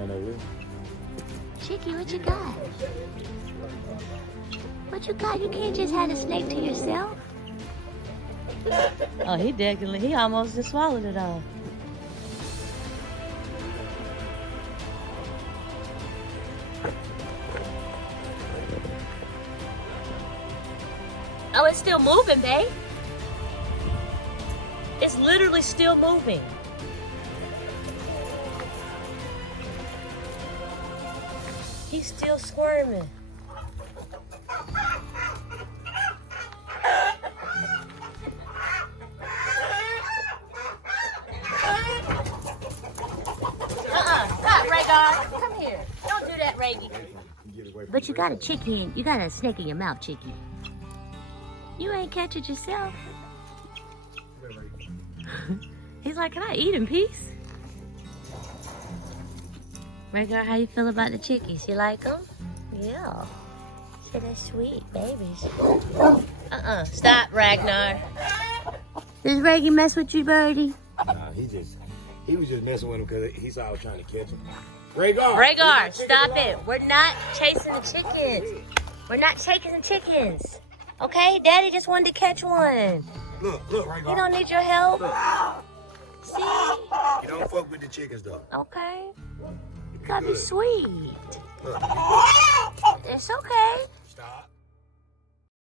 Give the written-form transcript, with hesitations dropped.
ran over here. Chicky, what you got? What you got? You can't just have a snake to yourself. Oh, he almost just swallowed it all. Oh, it's still moving, babe. It's literally still moving. He's still squirming. Stop, Rhaegar. Come here. Don't do that, Rhaegar. But you got a chicken. You got a snake in your mouth, Chicky. You ain't catch it yourself. He's like, can I eat in peace? Rhaegar, how you feel about the chickies? You like them? Yeah. See, they're sweet babies. Stop, Ragnar. Does Rhaegar mess with you, birdie? Nah, he was just messing with him because he saw I was trying to catch him. Rhaegar! Rhaegar, stop it. We're not chasing the chickens. We're not chasing the chickens. Okay? Daddy just wanted to catch one. Look, Rhaegar. He don't need your help. Look. See? You don't fuck with the chickens, though. Okay. You gotta be sweet. Look. It's okay. Stop.